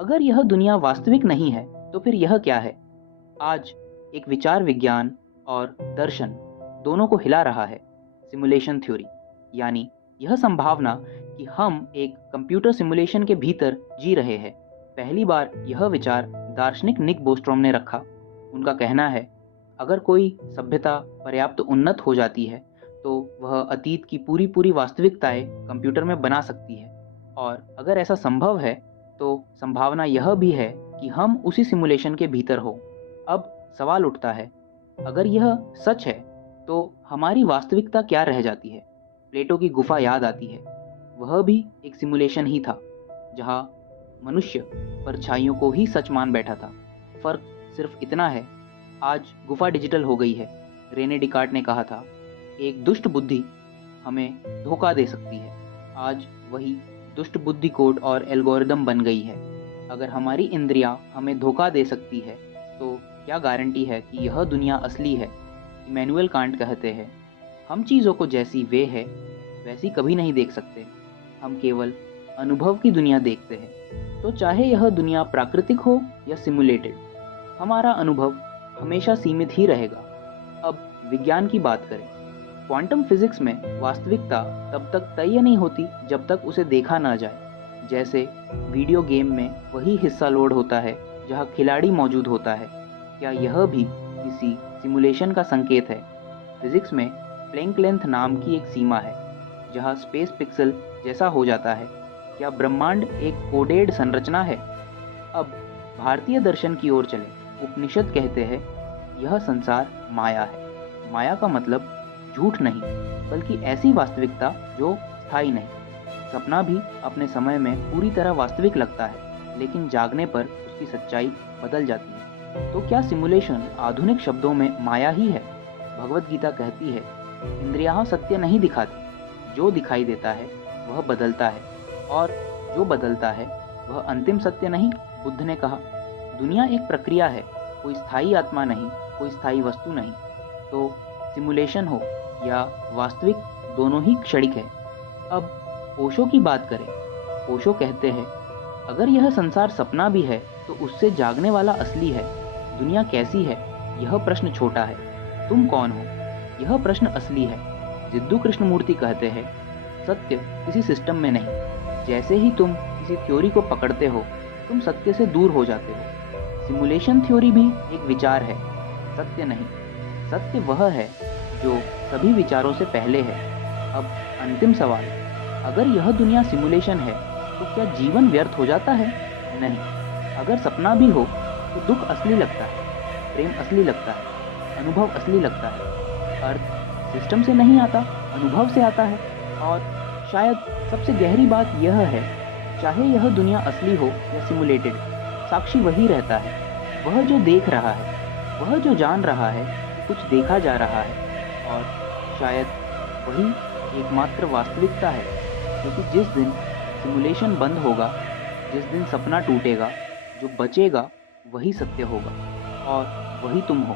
अगर यह दुनिया वास्तविक नहीं है तो फिर यह क्या है? आज एक विचार विज्ञान और दर्शन दोनों को हिला रहा है, सिमुलेशन थ्योरी, यानी यह संभावना कि हम एक कंप्यूटर सिमुलेशन के भीतर जी रहे हैं। पहली बार यह विचार दार्शनिक निक बोस्ट्रोम ने रखा। उनका कहना है, अगर कोई सभ्यता पर्याप्त उन्नत हो जाती है तो वह अतीत की पूरी पूरी वास्तविकताएं कंप्यूटर में बना सकती है, और अगर ऐसा संभव है तो संभावना यह भी है कि हम उसी सिमुलेशन के भीतर हो। अब सवाल उठता है, अगर यह सच है तो हमारी वास्तविकता क्या रह जाती है? प्लेटो की गुफा याद आती है। वह भी एक सिमुलेशन ही था, जहाँ मनुष्य परछाइयों को ही सच मान बैठा था। फर्क सिर्फ इतना है, आज गुफा डिजिटल हो गई है। रेने डिकार्ट ने कहा था, एक दुष्ट बुद्धि हमें धोखा दे सकती है। आज वही दुष्ट बुद्धि कोड और एल्गोरिदम बन गई है। अगर हमारी इंद्रियां हमें धोखा दे सकती है तो क्या गारंटी है कि यह दुनिया असली है? इमैनुअल कांट कहते हैं, हम चीज़ों को जैसी वे है वैसी कभी नहीं देख सकते, हम केवल अनुभव की दुनिया देखते हैं। तो चाहे यह दुनिया प्राकृतिक हो या सिमुलेटेड, हमारा अनुभव हमेशा सीमित ही रहेगा। अब विज्ञान की बात करें, क्वांटम फिजिक्स में वास्तविकता तब तक तय नहीं होती जब तक उसे देखा ना जाए। जैसे वीडियो गेम में वही हिस्सा लोड होता है जहां खिलाड़ी मौजूद होता है, क्या यह भी किसी सिमुलेशन का संकेत है? फिजिक्स में प्लैंक लेंथ नाम की एक सीमा है जहां स्पेस पिक्सल जैसा हो जाता है। क्या ब्रह्मांड एक कोडेड संरचना है? अब भारतीय दर्शन की ओर चले। उपनिषद कहते हैं, यह संसार माया है। माया का मतलब झूठ नहीं, बल्कि ऐसी वास्तविकता जो स्थायी नहीं। सपना भी अपने समय में पूरी तरह वास्तविक लगता है, लेकिन जागने पर उसकी सच्चाई बदल जाती है। तो क्या सिमुलेशन आधुनिक शब्दों में माया ही है? भगवत गीता कहती है, इंद्रियां सत्य नहीं दिखाती, जो दिखाई देता है वह बदलता है, और जो बदलता है वह अंतिम सत्य नहीं। बुद्ध ने कहा, दुनिया एक प्रक्रिया है, कोई स्थायी आत्मा नहीं, कोई स्थायी वस्तु नहीं। तो सिमुलेशन हो या वास्तविक, दोनों ही क्षणिक है। अब ओशो की बात करें। ओशो कहते हैं, अगर यह संसार सपना भी है तो उससे जागने वाला असली है। दुनिया कैसी है, यह प्रश्न छोटा है, तुम कौन हो, यह प्रश्न असली है। जिद्दू कृष्णमूर्ति कहते हैं, सत्य किसी सिस्टम में नहीं। जैसे ही तुम किसी थ्योरी को पकड़ते हो, तुम सत्य से दूर हो जाते हो। सिमुलेशन थ्योरी भी एक विचार है, सत्य नहीं। सत्य वह है जो सभी विचारों से पहले है। अब अंतिम सवाल, अगर यह दुनिया सिमुलेशन है तो क्या जीवन व्यर्थ हो जाता है? नहीं। अगर सपना भी हो तो दुख असली लगता है, प्रेम असली लगता है, अनुभव असली लगता है। अर्थ सिस्टम से नहीं आता, अनुभव से आता है। और शायद सबसे गहरी बात यह है, चाहे यह दुनिया असली हो या सिमुलेटेड, साक्षी वही रहता है। वह जो देख रहा है, वह जो जान रहा है कि कुछ देखा जा रहा है। और शायद वही एकमात्र वास्तविकता है, क्योंकि जिस दिन सिमुलेशन बंद होगा, जिस दिन सपना टूटेगा, जो बचेगा वही सत्य होगा, और वही तुम हो।